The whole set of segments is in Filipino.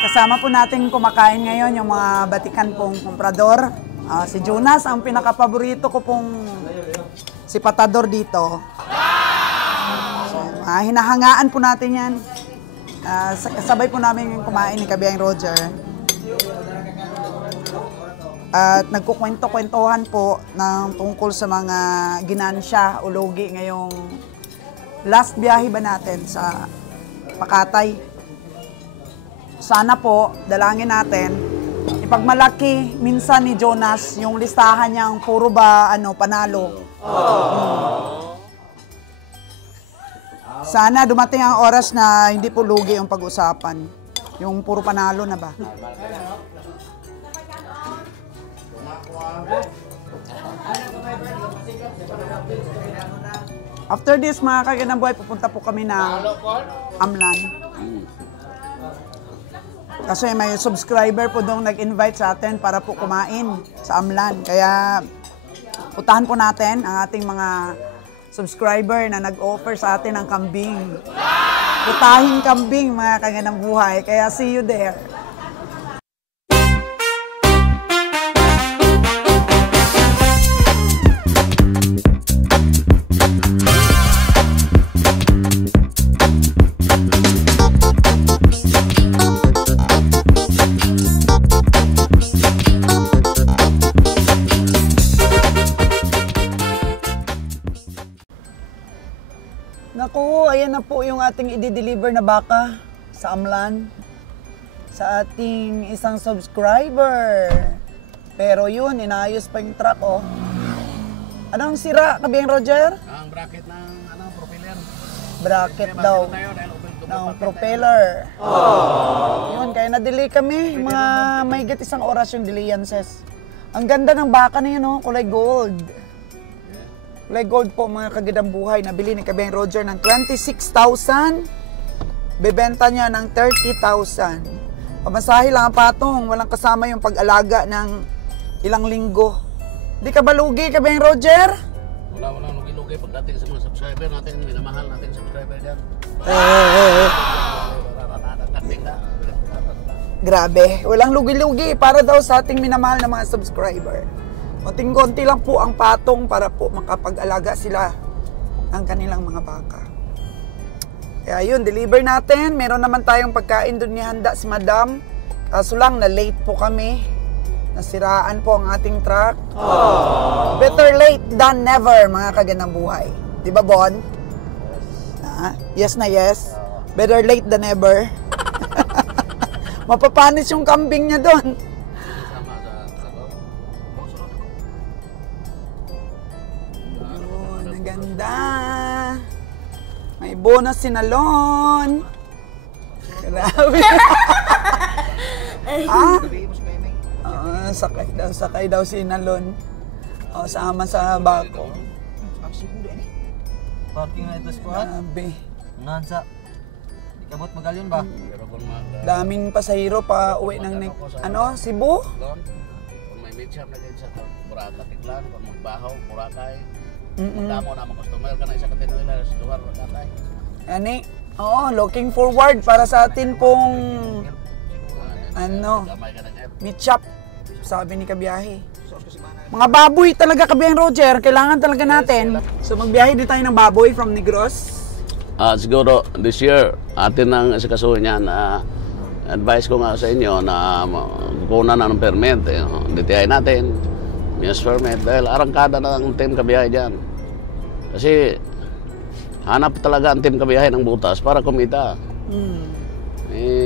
Kasama po natin kumakain ngayon yung mga batikan pong komprador. Si Jonas, ang pinaka-paborito ko pong si Patador dito. So, hinahangaan po natin yan. Sabay po namin kumain ni Kabiyang Roger. At nagkukwento-kwentuhan po ng tungkol sa mga ginansya o lugi ngayong last biyahe ba natin sa Makatay. Sana po, dalangin natin, ipagmalaki minsan ni Jonas yung listahan niyang puro ba panalo. Sana dumating ang oras na hindi po lugi yung pag-usapan. Yung puro panalo na ba? After this, mga kaganang-buhay, pupunta po kami ng Amlan. Kasi may subscriber po doon nag-invite sa atin para po kumain sa Amlan. Kaya putahan po natin ang ating mga subscriber na nag-offer sa atin ng kambing. Putahin kambing, mga kaganang-buhay. Kaya see you there. Naku, ayan na po yung ating i-deliver na baka sa Amlan sa ating isang subscriber. Pero yun, inayos pa yung truck, oh. Anong sira, Kabiyang Roger? Ang bracket ng propeller. Bracket daw ng propeller. Yun, kaya na-delay kami. Mga may isang oras yung delay yan, sis. Ang ganda ng baka na yun, oh, kulay gold. Kulay gold po, mga kagandang buhay. Nabili ni Kabiyang Roger ng 26,000. Bebenta niya ng 30,000. Pamasahe lang ang patong. Walang kasama yung pag-alaga ng ilang linggo. Di ka ba lugi, Kabiyang Roger? Wala lugi-lugi. Pagdating sa mga subscriber natin, minamahal natin subscriber dyan. Grabe. Walang lugi-lugi para daw sa ating minamahal na mga subscriber. Konting-konti lang po ang patong para po makapag-alaga sila ng kanilang mga baka. Kaya yun, deliver natin. Meron naman tayong pagkain doon ni handa si Madam. Kaso lang, na-late po kami. Nasiraan po ang ating truck. Better late than never, mga kagandang buhay. Di ba, Bon? Yes na yes. Better late than never. Mapapanis yung kambing niya doon. Ganda. May bonus si Nalon. Grabe. Sakay daw si Nalon. Sama sa bako. Parking na ito squad. Grabe. Nansa. Ikabot magalyon ba? Daming pasahero pa uwi ng Cebu. Kung may midshop na dyan sa Boracay, Tiklan, kung magbahaw, Boracay. Damo na mga customer ka na isa ka-10-wheelers, lugar na katay. Ani, looking forward para sa atin pong meet shop, sabi ni Kabiyahe. Mga baboy talaga, Kabiyang Roger, kailangan talaga natin. So magbiyahe din tayo ng baboy from Negros. Siguro this year, atin ang isikasuhin niyan. Advice ko nga sa inyo na kukunan na ng permit. DTI natin, minus permit, dahil arangkada na ng team Kabiyahe dyan. Kasi hanap talaga ang team Kabiyahe ng butas para kumita.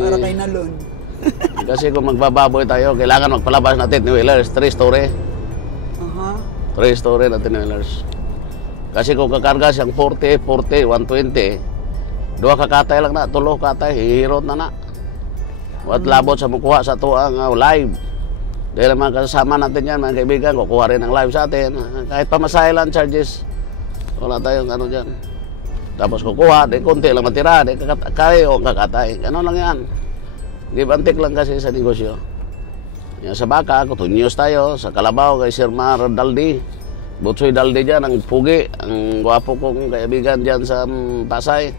Para kay Nalon. Kasi kung magbababoy tayo, kailangan magpalabas natin ni wheelers, 3-story. 3-story natin ni wheelers. Kasi kung kakarga siyang 40, 120, dua kakatay lang na, tulo katay, hihirot na. At labot sa mukuha sa tuang live. Dahil mga kasama natin yan, mga kaibigan, kukuha rin ang live sa atin. Kahit pamasahe lang charges, wala tayong dyan. Tapos kukuha, di konti lang matira, di kayo kakatay. Ano lang yan. Give and take lang kasi sa negosyo. Yan, sa baka, kutunyos tayo, sa Kalabaw, kay Sir Mar Daldi. Butsoy Daldi dyan, ang pugi, ang gwapo kong kaibigan dyan sa Pasay.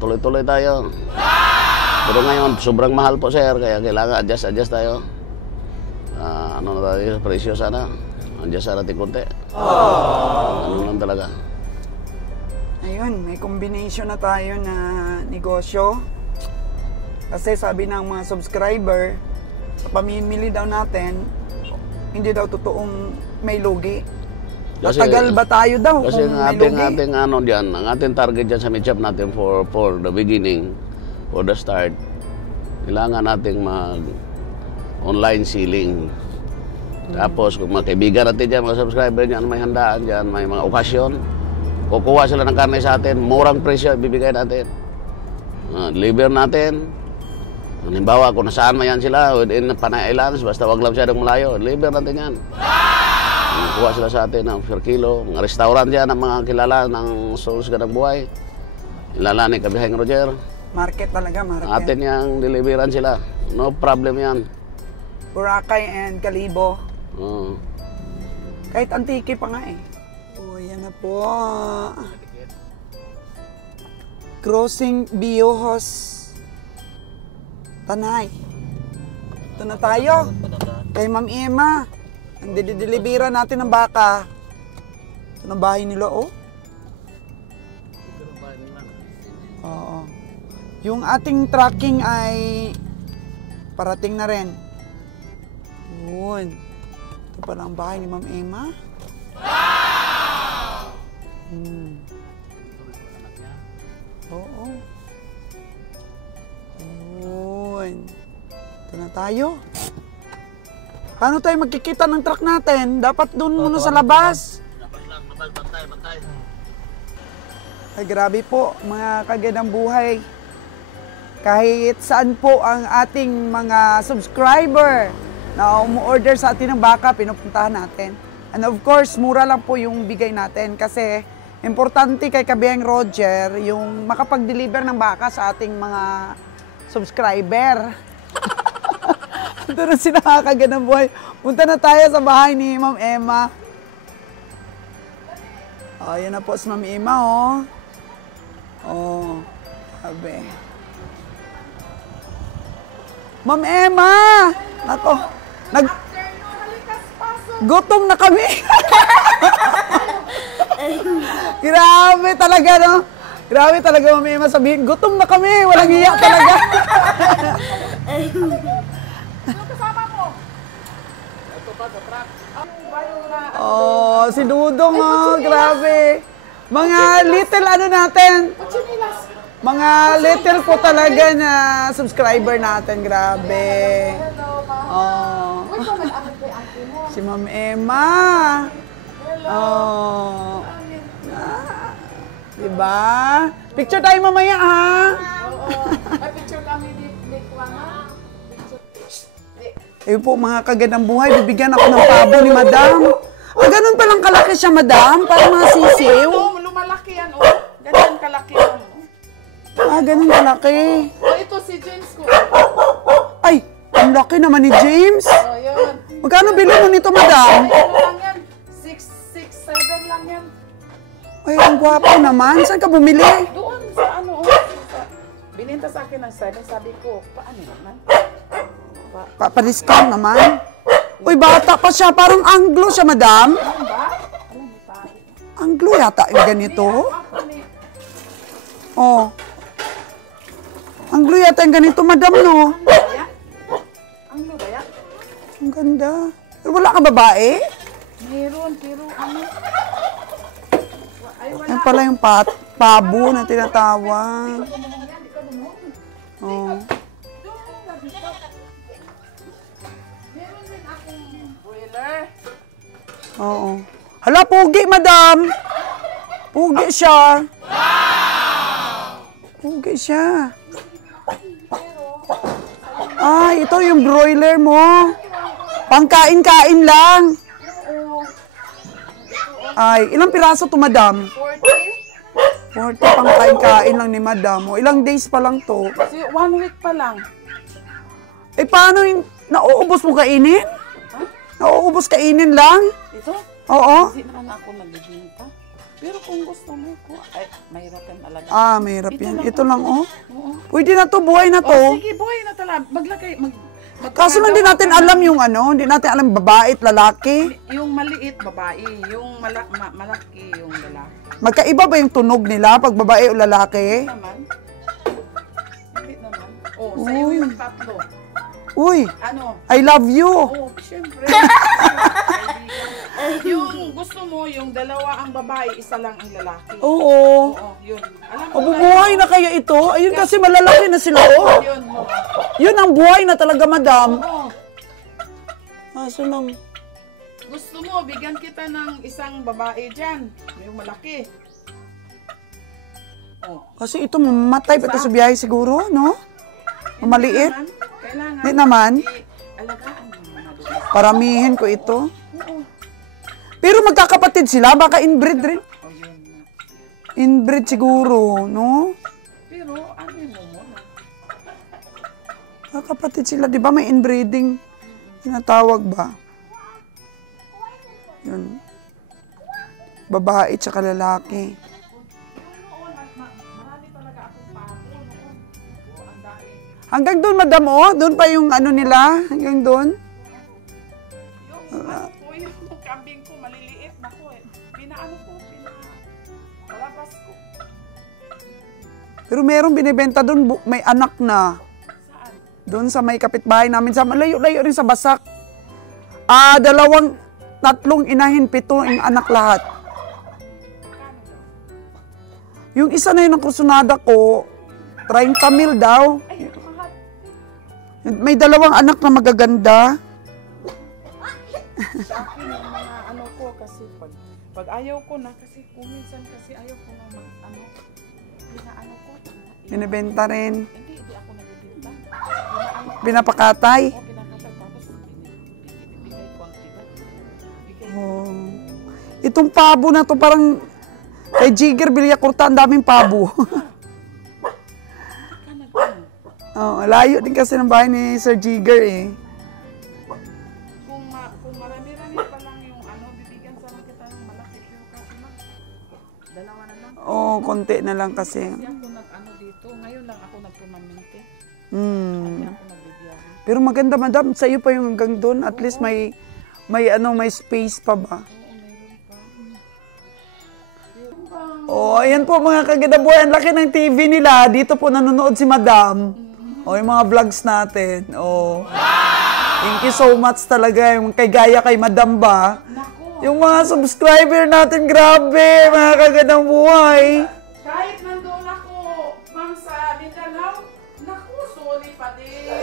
Tuloy-tuloy tayo. Pero ngayon, sobrang mahal po sir, kaya kailangan adjust tayo. Ano na tayo, presyo sana. Adjust sana natin konti. Ano lang talaga. Ayun, may combination na tayo na negosyo. Kasi sabi ng mga subscriber, sa pamimili daw natin, hindi daw totoong may lugi. Matagal ba tayo daw kasi kung may lugi? ating ano diyan, ang ating target diyan sa meet-up natin for the beginning, for the start, kailangan nating mag online selling. Tapos kung mga kaibigan natin diyan, mga subscriber diyan, may handaan diyan, may mga okasyon, kukuha sila ng karne sa atin, murang presyo ibibigay natin. Deliver natin. Halimbawa, kung nasaan man yan sila, within Panay Islands, basta wag lang siyadong malayo, deliver natin yan. Kuha sila sa atin ng per kilo. Mga restaurant dyan, ang mga kilala ng Souls Ganang Buhay. Kilala ni Kabiheng Roger. Market talaga, market. Atin yung deliveran sila. No problem yan. Boracay and Kalibo. Oo. Kahit antiki pa nga eh. Oh, yan na po. Crossing Biohos Tanay. Ito na tayo. Kay Ma'am Emma. Ang didelibera natin ng baka. Ito na bahay nila, oh. Oo. Yung ating tracking ay parating na rin. Yun. Ito pala ang bahay ni Ma'am Emma. Oo. Yun. Ito na tayo. Paano tayo magkikita ng truck natin? Dapat doon muna sa labas. Bantay. Ay, grabe po, mga kagandang buhay. Kahit saan po ang ating mga subscriber na umu-order sa atin ng baka, pinupuntahan natin. And of course, mura lang po yung bigay natin kasi importante kay Kabiheng Roger yung makapag-deliver ng baka sa ating mga subscriber. Ito na sila kagandang buhay. Punta na tayo sa bahay ni Ma'am Emma. Oh, yan na po si Ma'am Emma, oh. Oh, sabi. Ma'am Emma! Nako, gutom na kami. Grabe talaga, no? Grabe talaga, Ma'am Emma, sabihin, gutom na kami, walang hiya talaga. Oh, si Dudong, oh, grabe. Mga little ano natin. Mga little po talaga na subscriber natin, grabe. Oh. Si Ma'am Emma. Oh. Diba? Picture tayo mamaya, ha? Picture kami dito ha. Ayun po, mga kagandang buhay, bibigyan ako ng pabo ni Madam. Ah, ganun palang kalaki siya, Madam? Para mga sisiw? Ito, lumalaki yan, oh. Ganyan kalaki yan. Ah, ganun kalaki. Oh, ito si James ko. Ay, ang laki naman ni James. Oh, yun. Magkano bilhin mo nito, Madam? Ay, ano lang yan? 6, 7 lang yan. Ay, ang gwapo naman. Saan ka bumili? Doon sa ano, oh. Bininta sa akin ng 7, sabi ko, paano naman? Pa-discount naman. Uy, bata pa siya. Parang Anglo siya, Madam. Ano ba? Alam mo tayo. Anglo yata yung ganito. Oh. Anglo yata yung ganito, Madam, no? Kaya? Ang lubaya? Ang ganda. Pero wala ka babae? Meron, pero ano? Ay, wala. Yan pala yung pabo na tinatawag. Oh. Meron din akong broiler. Oo. Hala, pugi, Madam. Pugi siya. Pugi siya. Ay, ito yung broiler mo. Pangkain-kain lang. Ay, ilang piraso to, Madam? 40. 40 pangkain-kain lang ni Madam. O, ilang days pa lang to. Si 1 week pa lang. Eh, paano yung nauubos mo kainin? Nauubos kainin lang? Ito? Oo. Hindi naman ako nagbibinta. Pero kung gusto mo ko, ay, mahirap yan talaga. Ah, mahirap yan. Ito lang, oh. Oo. Pwede na to, buhay na Oh, to. sige, boy, na talaga. Kaso lang di natin alam yung ano, hindi natin alam babae at lalaki. Yung maliit, babae. Yung malaki, yung lalaki. Magkaiba ba yung tunog nila pag babae o lalaki? Hindi naman. Hindi naman. Oh, sa'yo yung tatlo. Uy, Ano? I love you. Oh, syempre. Yung gusto mo, yung dalawa ang babae, isa lang ang lalaki. Oo. Oo, yun. Alam mo Mabubuhay na kaya ito? Ayun kasi malalaki na sila, oh. yun mo. Yun ang buhay na talaga, madam. Oo. Kaso lang. Gusto mo, bigyan kita ng isang babae dyan. Yung malaki. Oh. Kasi ito, mamatay pa ito sa biyahe siguro, no? Maliit. Kailangan. Hindi naman. Alagaan mo na doon. Paramihin ko ito. Oo. Pero magkakapatid sila, baka inbreed rin. Oh, yun na. Inbreed siguro, no? Pero, ano mo muna? Magkakapatid sila, di ba? May inbreeding. Tinatawag ba? Yun. Babae tsaka lalaki. Marami talaga akong pako noon. Oo, ang dami. Hanggang doon, madam, oh. Doon pa yung ano nila. Hanggang doon. Yung ano ko, yung kambing ko, maliliit na ko eh. Palabas ko. Pero merong binibenta doon, may anak na. Saan? Doon sa may kapitbahay namin, sa malayo-layo rin sa Basak. 3 inahin, 7 yung anak lahat. Yung isa na yun ang kursunada ko, 30 mil daw. Ay, mahal. May 2 anak na magaganda. Sa akin yung mga ano ko kasi pag ayaw ko na kasi kung minsan kasi ayaw ko na pinaano ko. Binibenta rin. Hindi ako nagbibenta. Pinapakatay. O pinakatay tapos bigay ko ang iba. Bigay Oh. Itong pabo na to parang kay Jigger Villacorta, ang daming pabo. ka nagano. Oh, layo din kasi ng bahay ni Sir Jigger eh. Kung marami-rami pa lang yung ano, bibigyan sana kita ng malaki. Pero kasi lang, dalawa na lang. Oh, konti na lang kasi. Kasi ako nag-ano dito. Ngayon lang ako nagpumamente. Hmm. Kaya ako nagbibiyahe. Pero maganda, madam, sa iyo pa yung hanggang doon. At least may space pa ba? Oh, ayan po mga kagadabuhay. Ang laki ng TV nila. Dito po nanonood si madam. Oh, yung mga vlogs natin. Oh. Thank you so much talaga. Yung kay gaya kay madam ba? Yung mga subscriber natin, grabe. Mga kagadang buhay. Kahit nandun ako, ma'am, sa Mindanao, naku, sorry pa din.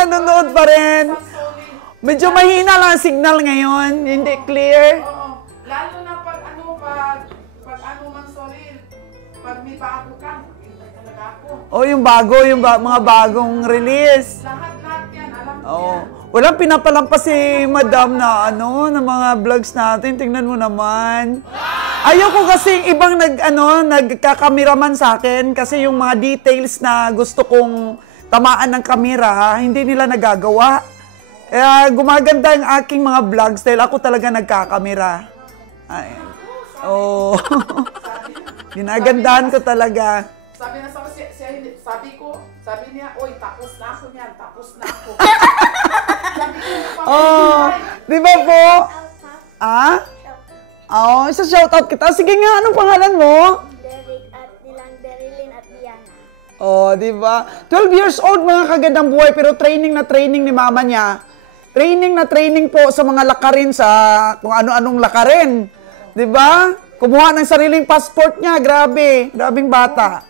Nanonood pa rin. Sorry. Medyo mahina lang ang signal ngayon. Hindi clear. Oo. Lalo na pag ma'am, sorry, pag may bago ka, hindi talaga ako. Oh, yung bago, yung mga bagong release. Lahat yan, alam ko Oo. yan. Walang pinapalampas si madam na ng mga vlogs natin. Tingnan mo naman. Ayoko kasi ibang nagkakameraman sa akin kasi yung mga details na gusto kong tamaan ng kamera, hindi nila nagagawa. Kaya gumaganda ang aking mga vlogs dahil ako talaga nagkakamera. Ay. Oh. Ginagandahan ko talaga. Sabi niya, oy, tapos na ako niyan, tapos na ako. Oh, di ba po? Ah? Oh, isa shoutout kita. Sige nga, anong pangalan mo? Derek at nilang Derilyn at Diana. Oh, di ba? 12 years old, mga kagandang buhay, pero training na training ni mama niya. Training na training po sa mga lakarin, sa kung ano-anong lakarin. Di ba? Kumuha ng sariling passport niya. Grabe. Grabing bata.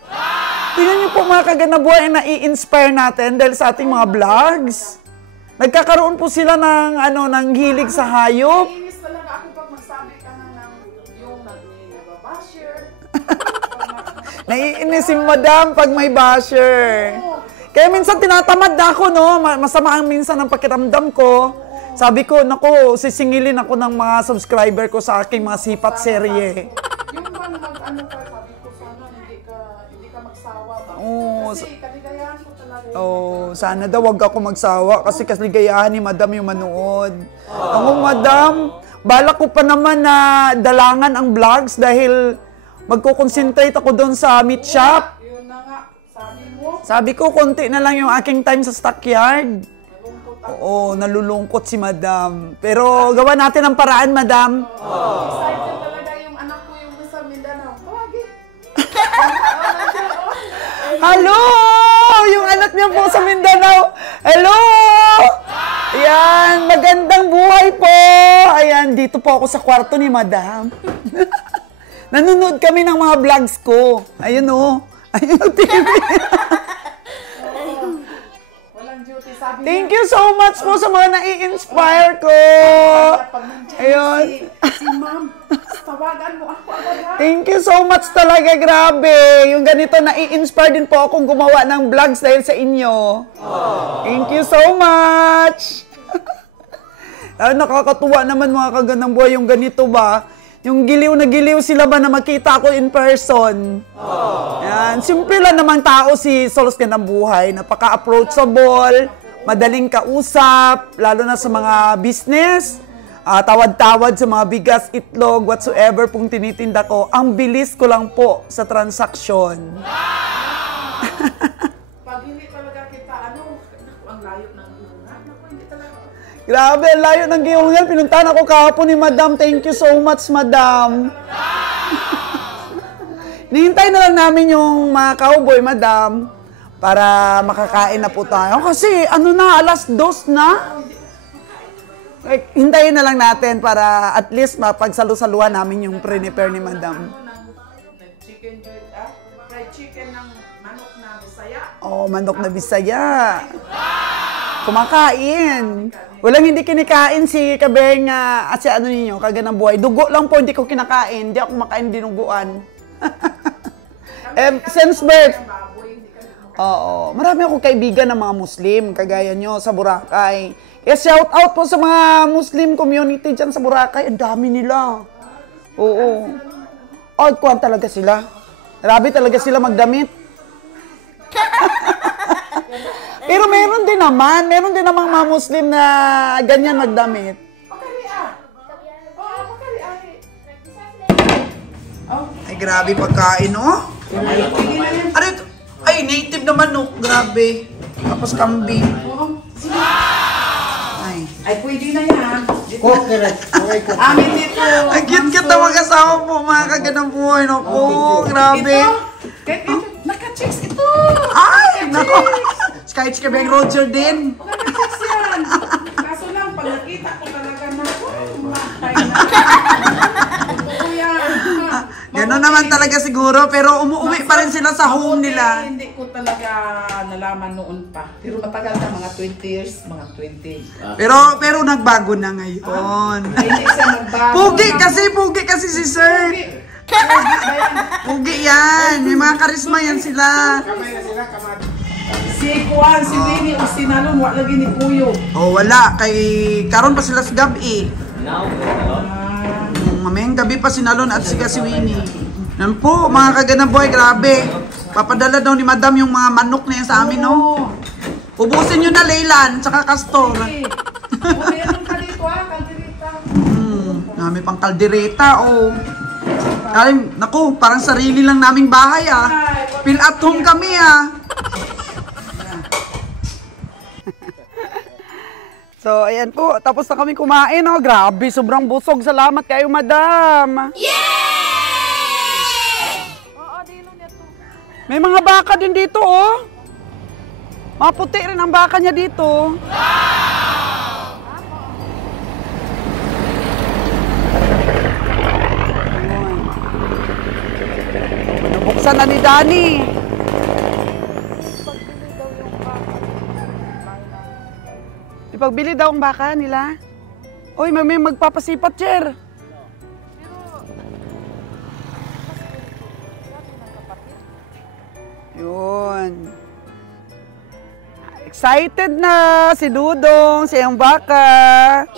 Tingnan niyo po mga kagandang buhay na i-inspire natin dahil sa ating mga vlogs. Nagkakaroon po sila ng hilig sa hayop. Naiinis talaga ako pag magsabi ka na ng yung nababasher. Naiinis si madam pag may basher. Kaya minsan tinatamad na ako, no? Masama ang minsan ang pakiramdam ko. Sabi ko, naku, sisingilin ako ng mga subscriber ko sa aking mga sipat serye. Yung bang mag-ano ka, sabi ko sana hindi ka magsawa ba? Oo. Kasi kaligayahan ko talaga. Oh, sana daw wag ako magsawa kasi kaligayahan ni madam yung manood. Ako, madam, balak ko pa naman na dalangan ang vlogs dahil magko-concentrate ako doon sa meat shop. Yun na nga, sabi mo. Sabi ko, konti na lang yung aking time sa stockyard. Oo, nalulungkot si Madam. Pero gawa natin ang paraan, Madam. Excited talaga yung anak ko yung nasa Mindanao. Tawagin. Hello! Yung anak niya po sa Mindanao. Hello! Ayan, magandang buhay po. Ayan, dito po ako sa kwarto ni Madam. Nanonood kami ng mga vlogs ko. Ayun o. Ayun ang TV. Walang duty, sabi Thank you so much po sa mga nai-inspire ko. pag nandiyan Ayun. si ma'am, tawagan mo ako agad ha. Thank you so much talaga, grabe. Yung ganito, nai-inspire din po akong gumawa ng vlogs dahil sa inyo. Thank you so much. Nakakatuwa naman mga kagandang buhay yung ganito ba? Yung giliw na giliw sila ba na makita ako in person? Yan. Simple lang namang tao si Solos Gandang Buhay. Napaka-approachable, madaling kausap, lalo na sa mga business. Tawad-tawad sa mga bigas, itlog, whatsoever pong tinitinda ko. Ang bilis ko lang po sa transaksyon. Pag hindi talaga kita, naku, ang layo ng lunga. Naku, hindi talaga. Grabe, ang layo ng gihungan. Pinuntahan ako kahapon ni Madam. Thank you so much, Madam. Nihintay na lang namin yung mga cowboy, Madam, para makakain na po tayo. Kasi ano na, 2:00 na. Hintayin na lang natin para at least mapagsalu-saluhan namin yung prepare ni Madam. Chicken, fried chicken ng manok na Bisaya. Oh, manok na Bisaya. Kumakain. Walang hindi kinikain si Kabeng, at si ano ninyo, Kagandang Buhay. Dugo lang po, hindi ko kinakain. Hindi ako makain dinuguan. Since birth. Oo. Marami akong kaibigan ng mga Muslim, kagaya nyo, sa Boracay. Kaya shout out po sa mga Muslim community dyan sa Boracay. Ang dami nila. Oo. Kuwan talaga sila. Grabe talaga sila magdamit. Pero meron din namang mga Muslim na ganyan magdamit. Ay, grabe pagkain, oh. Ano ito? Ay, native naman, oh. Grabe. Tapos kambing. Ay, pwede na yan. Amin dito. Ang cute-cute na mag-asawa po, mga Kagandang Buhay, no po. Grabe. Ito, naka-chicks ito. Ay, nako. Skype Kabeng Roger din. Naka-chicks yan. Kaso lang, pag nakita ko talaga na, matay na. Totoo yan. Gano'n naman talaga siguro, pero umuwi pa rin sila sa home nila. Hindi ko talaga nalaman noon pa. Pero matagal na, mga 20 years, mga 20. Pero nagbago na ngayon. Ay, hindi siya nagbago. Pugi kasi si Sir. Pugi yan. May mga karisma yan sila. Si Juan, si Winnie, o si Nalon, wala lagi ni Puyo. Oh, wala. Karon pa sila sa gabi. Mamayang gabi pa si Nalon at si Winnie. Yan po, mga Kagandang Buhay, grabe. Papadala daw ni Madam yung mga manok na yan sa amin, no? Ubusin nyo na, Leylan, tsaka Castor. Meron ka dito, kalderita. Dami pang kaldereta, oh. Ay, naku, parang sarili lang naming bahay, Feel at home kami, So, ayan po. Tapos na kami kumain, oh. Grabe, sobrang busog. Salamat kayo, Madam. May mga baka din dito, oh. Maputi rin ang baka niya dito. Nabuksan na ni Danny. Ipagbili daw ang baka nila. Uy, may magpapasipat, Cher. Yun. Excited na si Dudong, si ang baka.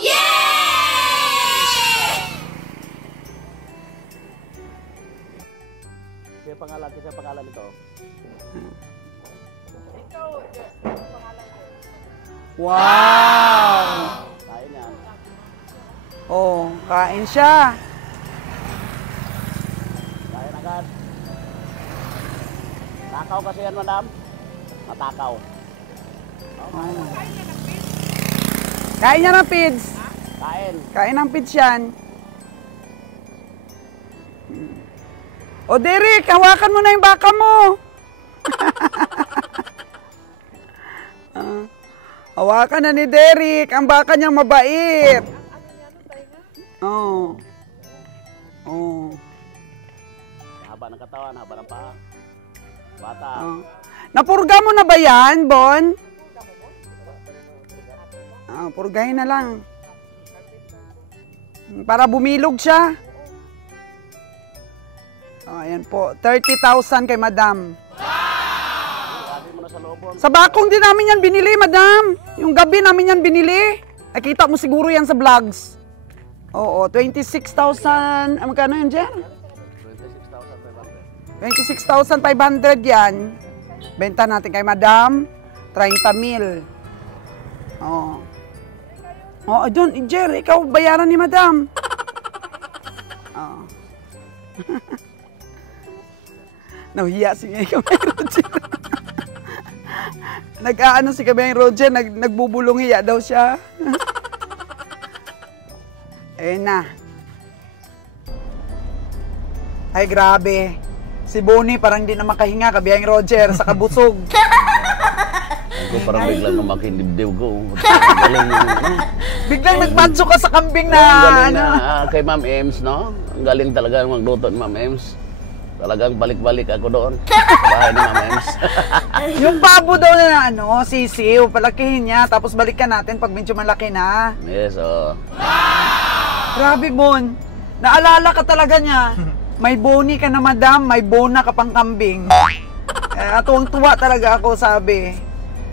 Siya pangalan ito. Wow! Kaya niya. Oh, Kain siya. Kain agad. Takaw kasi yan, madam. Matakaw. Kain niya ng pids. Kain. Kain ng pids yan. O Derek, hawakan mo na yung baka mo. Hawakan na ni Derek. Ang baka niyang mabait. Oo. Oh. Haba ng katawan, haba ng paa. Bata. Oh. Napurga mo na ba yan, Bon? Purgahin na lang. Para bumilog siya. Ayan po. 30,000 kay Madam. Sa bakong din namin yan binili, Madam. Yung gabi namin yan binili. Nakita mo siguro yan sa vlogs. Oo, 26,000. Magkano yan, Jer? 26,500 yan. Benta natin kay Madam. 30,000. Oo. Oo, John, Jer, ikaw bayaran ni Madam. Oo. Nahiya si Kamay Roger. Nag-aano si Kamay Roger, nagbubulong hiya daw siya. Ayun na. Ay, grabe. Si Bonnie parang di na makahinga, kabiyang Roger, sa kabusog. Ako parang biglang umakin dibdib ko. Galing ano? Biglang nagbanso ka sa kambing na, Ang galing ano. na kay Ma'am Ems, no? Ang galing talaga magluto ni Ma'am Ems. Talagang balik-balik ako doon sa bahay ni Ma'am Ems. Yung pabo daw na ano, sisiw, palakihin niya, tapos balikan natin pag medyo malaki na. Yes, oo. Grabe, Bon. Naalala ka talaga niya. May boni ka na, Madam, may bona ka pang kambing. Tuwang-tuwa talaga ako, sabi.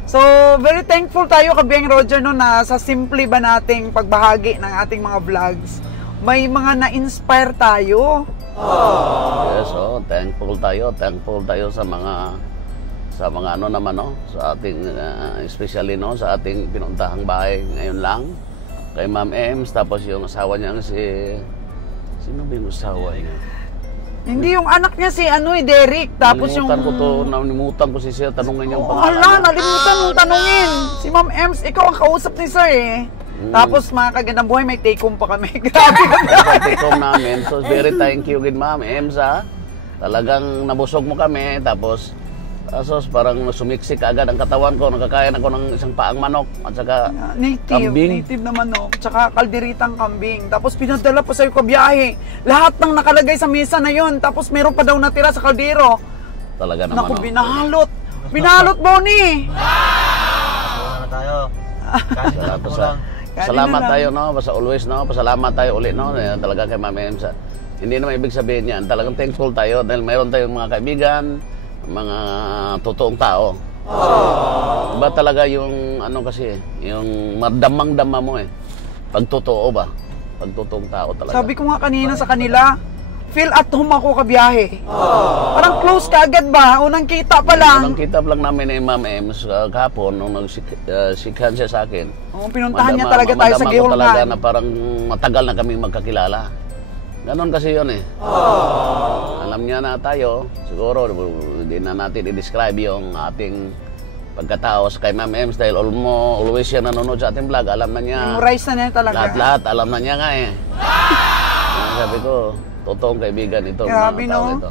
So, very thankful tayo, Kabiyang Roger, no, na sa simple ba nating pagbahagi ng ating mga vlogs, may mga na-inspire tayo. Yes, oh, thankful tayo sa mga ano naman, no, sa ating especially, no, sa ating pinuntahang bahay ngayon lang kay Ma'am Ems, tapos yung asawa niya sino ba yung asawa niya? Hindi, yung anak niya si Derek, tapos Nalimutan ko si Sir, tanungin niya yung pangalan Ala, niya. nalimutan mong tanungin. Si Ma'am Ems, ikaw ang kausap ni Sir eh. Tapos mga kagandang buhay, may take home pa kami. Grabe ka. Take home namin. So, very thank you good Ma'am Ems, ha. Talagang nabusog mo kami, tapos parang sumiksik agad ang katawan ko. Nakakain ako ng isang paang manok at saka kambing. Native na manok, tsaka kalderitang kambing. Tapos pinadala pa sa'yo kabiyahe. Lahat ng nakalagay sa mesa na yon. Tapos meron pa daw natira sa kaldero. Talaga naman. Naku, binahalot. Binahalot, Bonnie! Ano tayo? Salamat tayo, no? Basta always, no? Pasalamat tayo ulit, no? Talaga kay Ma'am Ems. Hindi naman ibig sabihin yan. Talagang thankful tayo dahil mayroon tayong mga kaibigan, mga totoong tao. Iba talaga yung ano kasi, yung madamang-dama mo eh. Pag totoo ba? Pag totoong tao talaga. Sabi ko nga kanina sa kanila, feel at home ako kabiyahe. Parang close ka agad ba? Unang kita pa lang. Unang kita pa lang namin ni Ma'am Ems kahapon nung nagsikhan siya sa akin. Pinuntahan niya talaga tayo sa Gihulgan. Talaga na parang matagal na kaming magkakilala. Ganon kasi yun eh. Alam niya na tayo, siguro hindi na natin i-describe yung ating pagkatao kay Ma'am Ems dahil always siya nanonood sa ating vlog. Alam na niya. Memorize na niya talaga. Lahat-lahat, alam na niya nga eh. Sabi ko, totoong kaibigan ito. Grabe, no? Ito.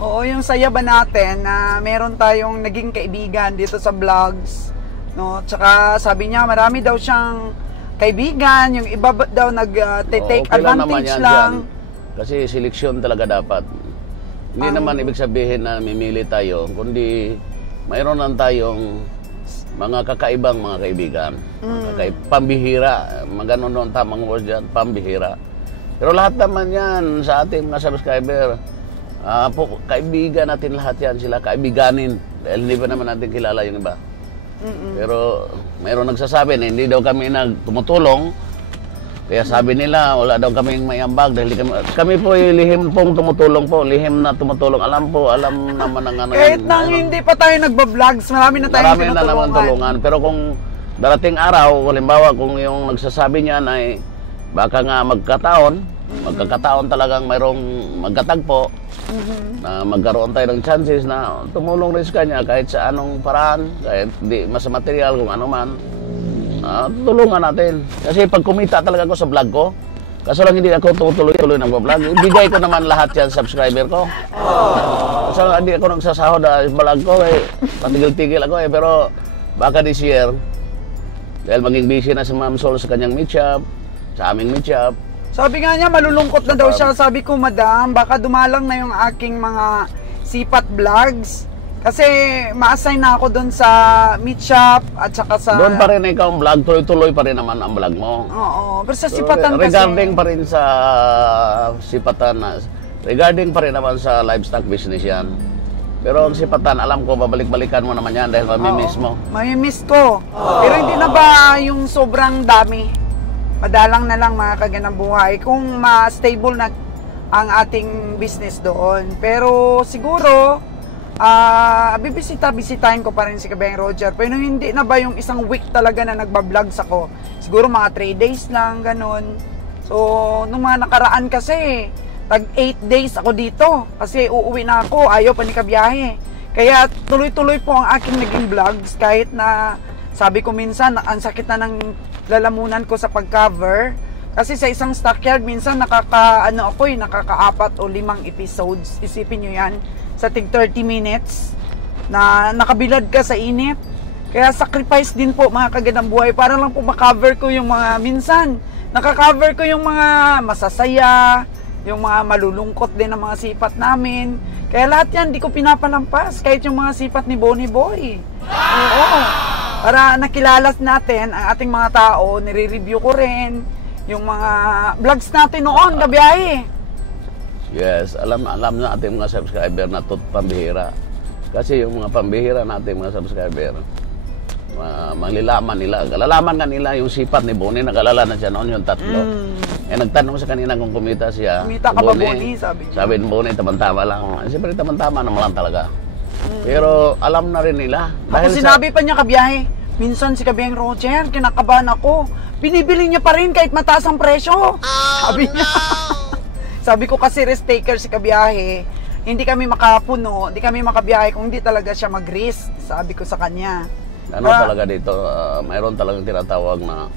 Oo, yung saya ba natin na meron tayong naging kaibigan dito sa vlogs. No? Tsaka sabi niya, marami daw siyang kaibigan, yung iba daw nag-take okay advantage lang. Kasi seleksyon talaga dapat. Hindi naman ibig sabihin na mimili tayo, kundi mayroon lang tayong mga kakaibang mga kaibigan. Pambihira. Maganon doon tamang word dyan, pambihira. Pero lahat naman yan sa ating mga subscriber, kaibigan natin lahat yan, sila kaibiganin. Dahil hindi pa naman natin kilala yung iba. Pero mayroon nagsasabi na hindi daw kami tumutulong. Kaya sabi nila, wala daw kaming mayambag dahil kami po lihim pong tumutulong po, lihim na tumutulong. Alam naman ang ano. Kahit nang hindi pa tayo nagba-vlogs, marami na tayong tinutulungan. Marami na naman tulungan. Pero kung darating araw, halimbawa kung yung nagsasabi niya ay baka nga magkakataon talagang mayroong magkatagpo na magkaroon tayo ng chances na tumulong rin sa kanya kahit sa anong paraan, kahit di mas material kung ano man. Tulungan natin. Kasi pag kumita talaga ako sa vlog ko, kaso lang hindi ako tutuloy-tuloy ng vlog, ibigay ko naman lahat yan sa subscriber ko. Kaso lang hindi ako nagsasahod sa vlog ko, patigil-tigil ako pero baka this year, dahil maging busy na si Ma'am Sol sa kanyang meet shop, sa aming meet shop. Sabi nga niya, malulungkot na daw siya. Sabi ko, madam, baka dumalang na yung aking mga sipat vlogs. Kasi ma-assign na ako doon sa meet shop at saka sa... Doon pa rin ikaw ang vlog, tuloy-tuloy pa rin naman ang vlog mo. Oo, pero sa sipatan kasi... Regarding pa rin sa sipatan, regarding pa rin naman sa livestock business yan. Pero ang sipatan, alam ko, babalik-balikan mo naman yan dahil mamimiss mo. Mamimiss ko. Pero hindi na ba yung sobrang dami? Madalang na lang mga kaganang buhay kung ma-stable na ang ating business doon. Pero siguro... bisitahin ko pa rin si Kabayang Roger. Pero hindi na ba yung isang week talaga na nagba-vlogs ako? Siguro mga 3 days lang, ganun. So, nung mga nakaraan kasi, tag 8 days ako dito. Kasi uuwi na ako, ayaw pa ni kabiyahe. Kaya tuloy-tuloy po ang aking naging vlogs. Kahit na, sabi ko minsan, ang sakit na ng lalamunan ko sa pag-cover. Kasi sa isang stockyard, minsan nakaka-4 o 5 episodes. Isipin nyo yan. Sa tig 30 minutes na nakabilad ka sa init. Kaya sacrifice din po mga kagandang buhay para lang po makover ko yung mga minsan. Nakakover ko yung mga masasaya, yung mga malulungkot din ng mga sipat namin. Kaya lahat yan di ko pinapalampas kahit yung mga sipat ni Bonnie Boy. Oo. Para nakilala natin ang ating mga tao, nire-review ko rin yung mga vlogs natin noon, kabiyahe. Yes, alam na ating mga subscriber na pambihira. Kasi yung mga pambihira natin mga subscriber, manglalaman nila. Kalalaman nga nila yung sipat ni Bonnie, nakalala na siya noon yung tatlo. Nagtanong sa kanina kung kumita siya. Kumita ka ba, Bonnie? Sabi niya. Sabi ni Bonnie, tamang-tama lang. Siyempre, tamang-tama naman lang talaga. Pero alam na rin nila. Ako sinabi pa niya kabiyahe, minsan si Kabayang Roger, kinakabahan ako. Binibili niya pa rin kahit mataas ang presyo. Sabi niya. Sabi ko kasi risk taker si kabiyahe, hindi kami makapuno, hindi kami makabiyahe kung hindi talaga siya mag-risk. Sabi ko sa kanya. Talaga dito, mayroon talagang tinatawag na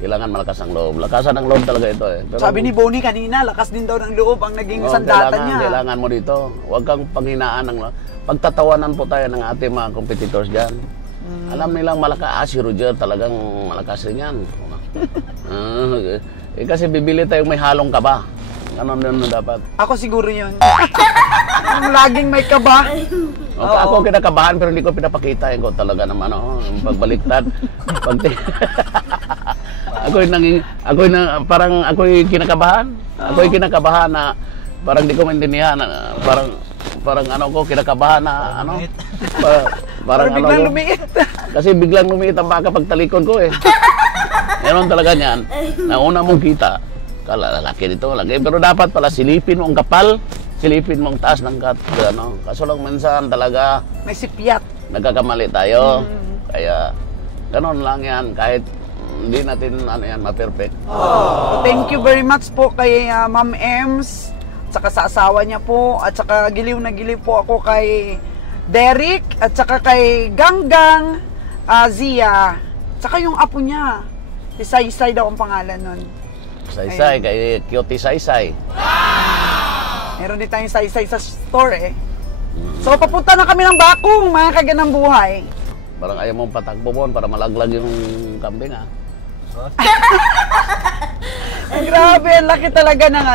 kailangan malakas ang loob. Lakasan ng loob talaga ito eh. Pero sabi ni Bonnie kanina, lakas din daw ng loob ang naging sandata niya. Kailangan mo dito. Huwag kang panghinaan ng pagtatawanan po tayo ng ating mga competitors dyan. Alam nilang malakas, si Roger talagang malakas rin yan. Kasi bibili tayong may halong kaba. Ano dapat? Ako siguro yun. Yung laging may kaba. Ako kinakabahan pero hindi ko pinapakita. Ko talaga naman, pagbaliktad. Parang ako'y kinakabahan. Ako'y kinakabahan na parang di ko maintindihan. Parang kinakabahan na parang biglang lumiit. Kasi biglang lumiit ang baka pagtalikod ko eh. Meron talaga niyan. Na una mong kita. Lalaki dito, laki. Pero dapat pala silipin mo ang kapal, silipin mo ang taas ng kaso lang minsan talaga may sipyat. Nagkakamali tayo. Kaya ganon lang yan kahit hindi natin ma-perfect. Thank you very much po kay Ma'am Ems, at saka sa asawa niya po, at saka giliw na giliw po ako kay Derek, at saka kay Ganggang, Zia, at saka yung apo niya. Si Saysay daw ang pangalan nun. Saysay, kay Cutie Saysay. Meron din tayong Saysay sa store eh. So papunta na kami ng Bakong, mga kaganang buhay. Parang ayaw mong patakbo mo para malaglag yung kambing Grabe, laki talaga ng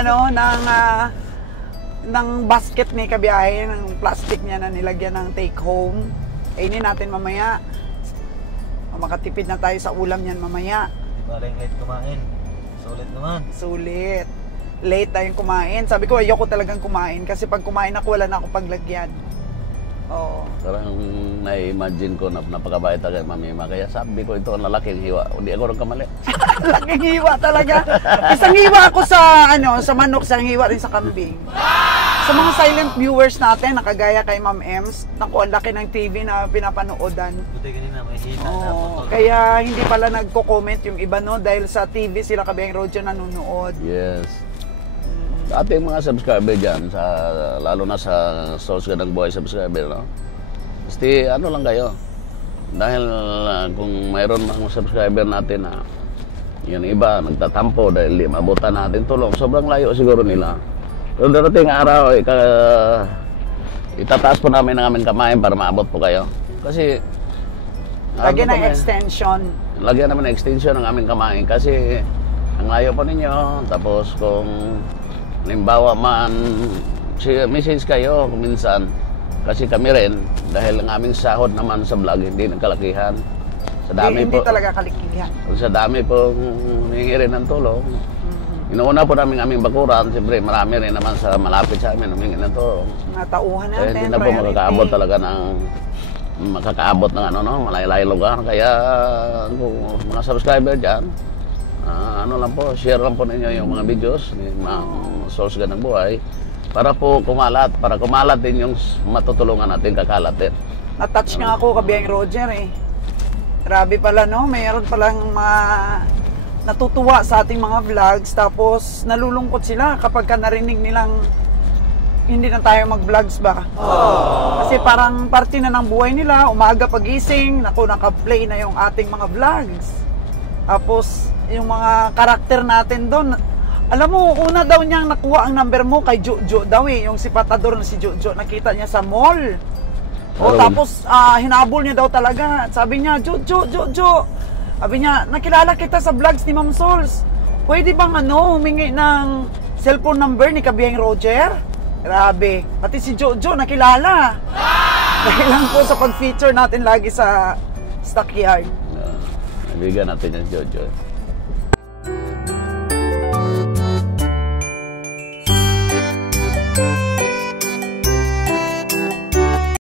ng basket ni kabiyahe, ng plastic niya na nilagyan ng take home. Kainin natin mamaya. Makatipid na tayo sa ulam niyan mamaya. Baling late kumain. Sulit naman. Sulit. Late tayong kumain. Sabi ko, ayoko talagang kumain. Kasi pag kumain ako, wala na akong paglagyan. Oo. Parang na-imagine ko na napakabait talaga Mamima. Kaya sabi ko, ito ang lalaking hiwa. Hindi ako rin kamali. Laking hiwa talaga. Isang hiwa ako sa manok, isang hiwa rin sa kambing. Sa mga silent viewers natin, nakagaya kay Ma'am Ems, naku, ang laki ng TV na pinapanoodan. Buti kanina, may hita na Oo, putol. kaya hindi pala nagko-comment yung iba, no? Dahil sa TV sila Kabihang Roger nanonood. Yes. Sa ating mga subscriber dyan, lalo na sa Source ka ng Buhay subscriber, no? Basti, ano lang kayo. Dahil kung mayroon mga subscriber natin na yung iba, nagtatampo dahil di maabutan natin tulong. Sobrang layo siguro nila. Pero darating araw, itataas po namin ang aming kamay para maabot po kayo. Kasi Lagyan ng extension. Lagyan naman ng extension ng aming kamay kasi ang layo po ninyo. Tapos kung halimbawa man message kayo kung minsan, kasi kami rin dahil ang aming sahod naman sa vlog hindi nagkalakihan. Sa dami Hindi po, talaga kalikihan. sa dami po hihingi rin ng tulong. Inuuna po namin aming bakuran, siyempre marami rin naman sa malapit sa amin humingi ng tulong. Mga tauhan Kaya natin, hindi na po makakaabot talaga ng makakaabot ng malay-lay lugar. Kaya kung mga subscriber dyan, ano lang po, share lang po ninyo yung mga videos ni Source ka ng Buhay para po kumalat, para kumalat din yung matutulungan natin kakalatin. Na-touch nga ako Kabihang Roger eh. Grabe pala, no? Mayroon palang natutuwa sa ating mga vlogs, tapos nalulungkot sila kapag ka narinig nilang hindi na tayo mag-vlogs ba. Kasi parang parte na ng buhay nila, umaga pagising, naku, naka-play na yung ating mga vlogs. Tapos yung mga karakter natin doon, alam mo, una daw niyang nakuha ang number mo kay Jojo daw eh, yung si Patador na si Jojo, nakita niya sa mall. O tapos hinabol niya daw talaga. Sabi niya, Jojo. Sabi niya, nakilala kita sa vlogs ni Ma'am Sols. Pwede bang humingi ng cellphone number ni Kabihang Roger? Grabe. Pati si Jojo nakilala. Dahil lang po sa pag-feature natin lagi sa Stockyard. Nabigyan natin yung Jojo.